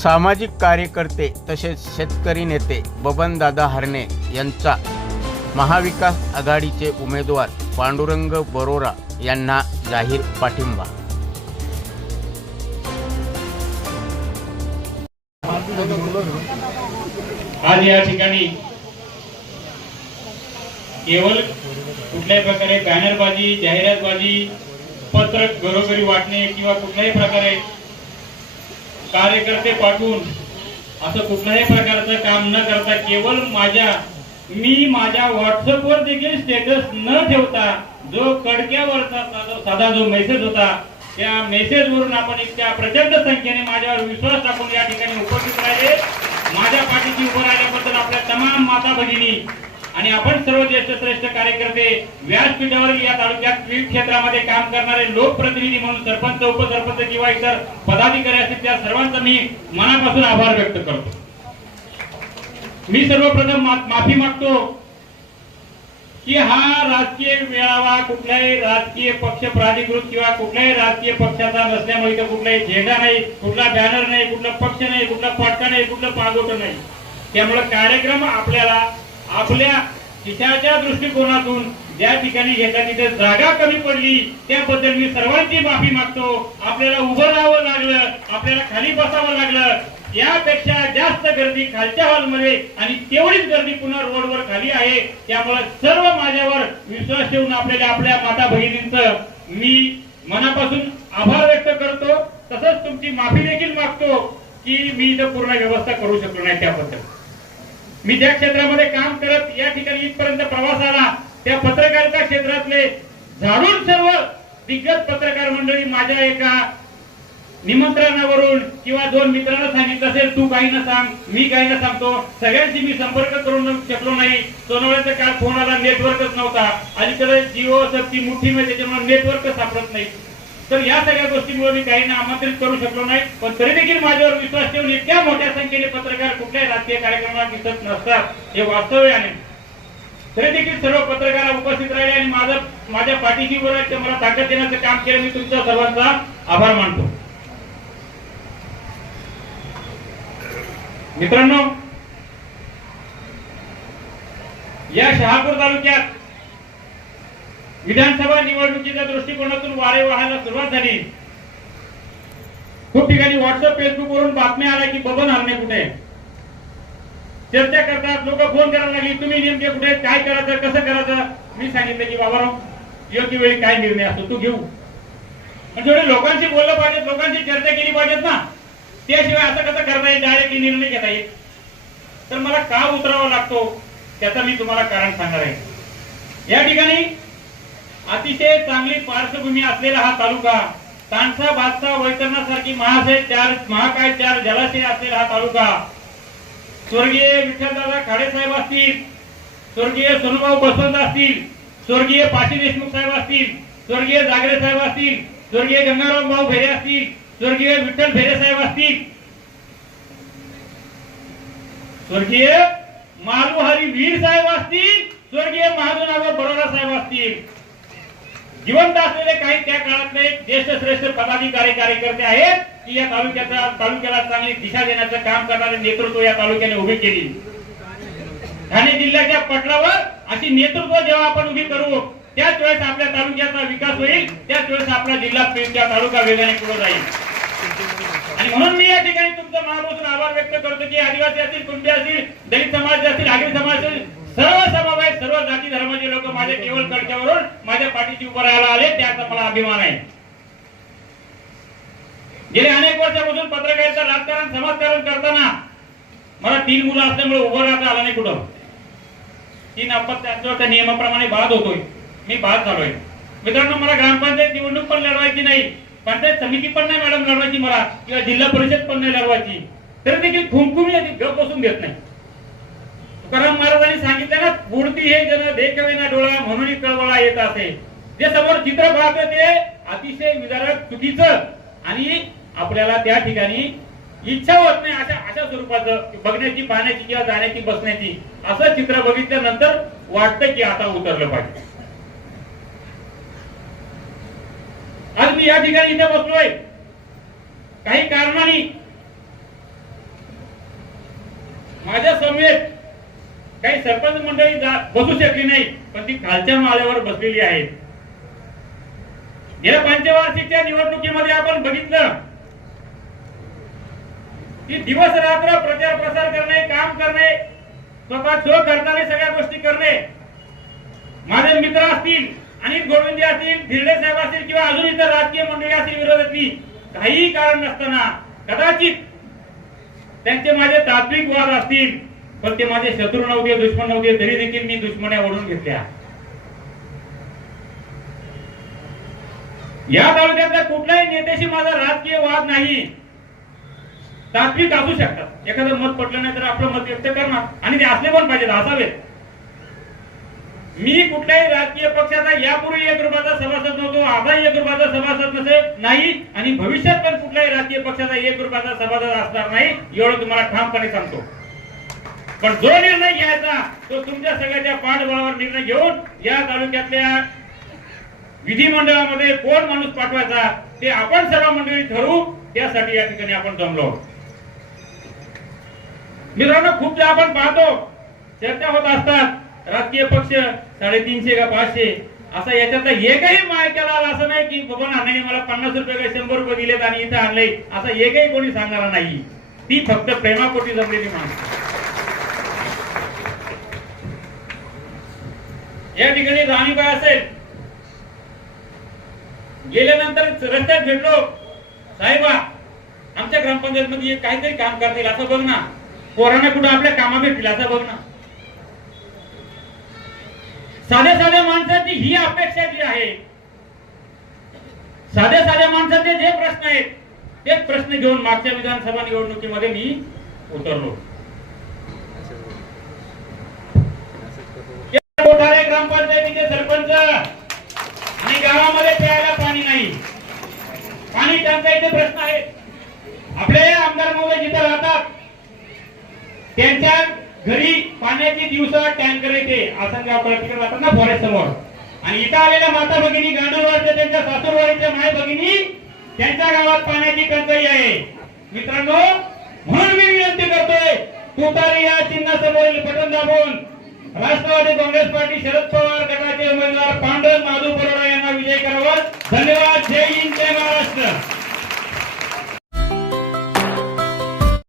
सामाजिक कार्यकर्ते तसेच शेतकरी नेते बबनदादा हरणे यांचा महाविकास आघाडीचे उमेदवार पांडुरंग बरोरा यांना जाहीर पाठिंबा. आज या ठिकाणी केवळ कुठल्याही प्रकारे बॅनरबाजी जाहिरातबाजी पत्रक घरोघरी वाटणे किंवा कुठल्याही प्रकारे कार्यकर्ते पाठवून असं कुठल्याही प्रकारचं काम न करता केवळ माझ्या मी माझ्या व्हॉट्सअपवर देखील स्टेटस न ठेवता जो कडक्यावरचा साधा- जो मेसेज होता त्या मेसेजवरून आपण इतक्या प्रचंड संख्येने माझ्यावर विश्वास टाकून या ठिकाणी उपस्थित राहिले. माझ्या पाठीशी उभं राहिल्याबद्दल आपल्या तमाम माता भगिनी आणि आपण सर्व ज्येष्ठ श्रेष्ठ कार्यकर्ते व्यासपीठावर या तालुक्यात विविध क्षेत्रामध्ये काम करणारे लोकप्रतिनिधी म्हणून सरपंच उपसरपंच किंवा इतर पदाधिकारी असतील त्या सर्वांचा मी मनापासून आभार व्यक्त करतो. मी सर्वप्रथम माफी मागतो की हा राजकीय मेळावा कुठल्याही राजकीय पक्ष प्राधिकृत किंवा कुठल्याही राजकीय पक्षाचा नसल्यामुळे इथं कुठलाही झेंडा नाही कुठला बॅनर नाही कुठला पक्ष नाही कुठला पटका नाही कुठलं पागोट नाही. त्यामुळे कार्यक्रम आपल्याला आपल्या हिताच्या दृष्टिकोनातून ज्या ठिकाणी घेतला तिथे जागा कमी पडली त्याबद्दल मी सर्वांची माफी मागतो. आपल्याला उभं राहावं लागलं आपल्याला खाली बसावं लागलं. यापेक्षा जास्त गर्दी खालच्या हॉलमध्ये आणि तेवढीच गर्दी पुन्हा रोडवर खाली आहे. त्यामुळे सर्व माझ्यावर विश्वास ठेवून आपल्याला आपल्या माता भगिनींचं मी मनापासून आभार व्यक्त करतो. तसंच तुमची माफी देखील मागतो की मी इथं पूर्ण व्यवस्था करू शकलो नाही त्याबद्दल. मी ज्या क्षेत्रामध्ये काम करत या ठिकाणी इथपर्यंत प्रवास आला त्या पत्रकारिता क्षेत्रातले झाडून सर्व दिग्गज पत्रकार मंडळी माझ्या एका निमंत्रणावरून किंवा दोन मित्रांना सांगितलं असेल तू काही ना सांग मी काही ना सांगतो. सगळ्यांशी मी संपर्क करून शकलो नाही. सोनवड्याचा काळ फोन आला नेटवर्कच नव्हता. अलीकडे जिओ शक्ती मुठी मध्ये त्याच्यामुळे नेटवर्क सापडत नाही. तर या सगळ्या गोष्टींमुळे मी काहींना आमंत्रित करू शकलो नाही. पण तरी देखील माझ्यावर विश्वास ठेवून इतक्या मोठ्या संख्येने पत्रकार कुठल्याही राजकीय कार्यक्रमात दिसत नसतात हे वास्तव्य आहे. तरी देखील सर्व पत्रकार उपस्थित राहिले आणि माझं माझ्या पाठीशी वर ते मला ताकद देण्याचं काम केलं. मी तुमच्या सर्वांचा आभार मानतो. मित्रांनो या शहापूर तालुक्यात विधानसभा निवडणुकीच्या दृष्टिकोनातून वारे वाहायला सुरुवात झाली. खूप ठिकाणी व्हॉट्सअप फेसबुक वरून बातम्या आल्या की बबन हरणे कुठे चर्चा करतात लोक फोन करायला लागली तुम्ही नेमके कुठे काय करायचं? कसं करायचं? मी सांगितलं की बाबाराव योग्य वेळी काय निर्णय असतो तू घेऊ. पण लोकांशी बोललं पाहिजे लोकांशी चर्चा केली पाहिजेत ना त्याशिवाय असं कसं करता येईल? डायरेक्टली निर्णय घेता येईल. तर मला का उतरावा लागतो? त्याचं मी तुम्हाला कारण सांगणार आहे. या ठिकाणी अतिशय चांगली पार्श्वभूमी असलेला हा तालुका. तानसा बादसा वैतरणासारखी महाशय चार महाकाय चार जलाशय असलेला हा तालुका. स्वर्गीय विठ्ठलदादा खाडेसाहेब असतील. स्वर्गीय सोनुभाऊ बसवंत असतील. स्वर्गीय पाशी देशमुख साहेब असतील. स्वर्गीय जागरे साहेब असतील. स्वर्गीय गंगाराम भाऊ भेरे असतील. स्वर्गीय विठ्ठल भेरे साहेब असतील. स्वर्गीय मालुहारी वीर साहेब असतील. स्वर्गीय महाजनावर बरोडा साहेब असतील. जिवंत असलेले काही त्या काळातले ज्येष्ठ श्रेष्ठ पदाधिकारी कार्यकर्ते आहेत की या तालुक्याचा तालुक्याला चांगली दिशा देण्याचं काम करणारे नेतृत्व या तालुक्याने उभी केली. ठाणे जिल्ह्याच्या पटलावर अशी नेतृत्व जेव्हा आपण उभी करू त्याच वेळेस आपल्या तालुक्याचा विकास होईल त्याच वेळेस आपला जिल्हा त्या तालुका वेगाने पुढे जाईल. आणि म्हणून मी या ठिकाणी तुमचं मनापासून आभार व्यक्त करतो की आदिवासी असतील कुणबी असतील दलित समाज असतील आगरी समाज असतील सर्व समवाय सर्व जाती माझ्या केवळ कडक्यावरून माझ्या पाठीशी उभं राहायला आले त्याचा मला अभिमान आहे. गेले अनेक वर्षापासून पत्रकारिता राजकारण समाजकारण करताना मला तीन मुलं असल्यामुळे उभं राहता आलं नाही कुठं. तीन अपत्यांच्या त्या नियमाप्रमाणे बाद होतोय. मी बाद झालोय. मित्रांनो मला ग्रामपंचायत निवडणूक पण लढवायची नाही. पंचायत समिती पण नाही मॅडम लढवायची मला किंवा जिल्हा परिषद पण नाही लढवायची. तरी देखील खुमखुमी आहे ती गप बसून देत नाही. तुकाराम महाराजांनी सांगितलं मूर्ती हे जन देखवे ना डोळा म्हणून कळवळा येत असे. जे समोर चित्र पाहतो ते अतिशय विदारक चुकीचं आणि आपल्याला त्या ठिकाणी इच्छा होत नाही अशा अशा स्वरूपाचं बघण्याची पाहण्याची किंवा जाण्याची बसण्याची. असं चित्र बघितल्यानंतर वाटतं की आता उतरलं पाहिजे. आज मी या ठिकाणी इथे बसलोय. काही कारणाने. माझ्या समेत काही सरपंच मंडळी जा- बसू शकली नाही पण ती खालच्या माळ्यावर बसलेली आहेत. गेल्या पंचवार्षिकच्या निवडणुकीमध्ये आपण बघितलं की दिवस रात्र प्रचार प्रसार करणे काम करणे स्वतः शो करताना सगळ्या गोष्टी करणे. माझे मित्र असतील अनिल गोविंदी असतील धिरडे साहेब असतील किंवा अजून इतर राजकीय मंडळी असतील विरोधातली काहीही कारण नसताना कदाचित त्यांचे माझे तात्विक वाद असतील. पण ते माझे शत्रू नव्हते दुश्मन नव्हते तरी देखील मी दुश्मन्या ओढून घेतल्या. या तालुक्यातल्या कुठल्याही नेत्याशी माझा राजकीय वाद नाही. तात्विक असू शकतात. एखादं मत पटलं नाही तर आपलं मत व्यक्त करणार. आणि ते असले पण पाहिजेत असावेत. मी कुठल्याही राजकीय पक्षाचा यापूर्वी एक रुपयाचा सभासद नव्हतो आता एक रुपयाचा सभासद नसेल नाही. आणि भविष्यात पण कुठल्याही राजकीय पक्षाचा एक रुपयाचा सभासद असणार नाही एवढं तुम्हाला ठामपणे सांगतो. पण जो निर्णय घ्यायचा तो तुमच्या सगळ्याच्या पाठबळावर निर्णय घेऊन या तालुक्यातल्या विधिमंडळामध्ये कोण माणूस पाठवायचा ते आपण सर्व मंडळी ठरवू त्यासाठी या ठिकाणी आपण जमलो. मित्रांनो खूपदा आपण पाहतो चर्चा होत असतात राजकीय पक्ष साडेतीनशे का पाचशे असा याच्यात एकही मायक्याला आला असं नाही की बाबा नाही मला पन्नास रुपये काही शंभर रुपये दिलेत आणि इथं आणले असं एकही कोणी सांगणार नाही. ती फक्त प्रेमापोटी जमलेली माणसं. या ठिकाणी राणीबाई असेल. गेल्यानंतर रस्त्यात भेटलो. साहेबा आमच्या ग्रामपंचायत मध्ये काहीतरी काम करतील असं बघ ना. पोरांना कुठं आपल्या कामा भेटतील असं बघ ना. साध्या साध्या माणसाची ही अपेक्षा जी आहे साध्या साध्या माणसाचे जे प्रश्न आहेत तेच प्रश्न घेऊन मागच्या विधानसभा निवडणुकीमध्ये मी उतरलो. ग्रामपंचायतीचे आणि गावामध्ये प्यायला पाणी नाही. पाणी टंचाईचे प्रश्न आहेत. आपले आमदार महोदय जिथे राहतात त्यांच्या घरी पाण्याची दिवसा टँकर येते. आसनगाव तिकडे राहतात ना फॉरेस्ट समोर आणि इथं आलेल्या माता भगिनी गांडूळवाडच्या त्यांच्या सासूरवाडीच्या माय भगिनी त्यांच्या गावात पाण्याची टंचाई आहे. मित्रांनो म्हणून मी विनंती करतोय तुतारी या चिन्हासमोरील बटन दाबून राष्ट्रवादी काँग्रेस पार्टी शरद पवार गटाचे उमेदवार पांडुरंग माधू बरोडा यांना विजय करावा. धन्यवाद. जय हिंद जय महाराष्ट्र.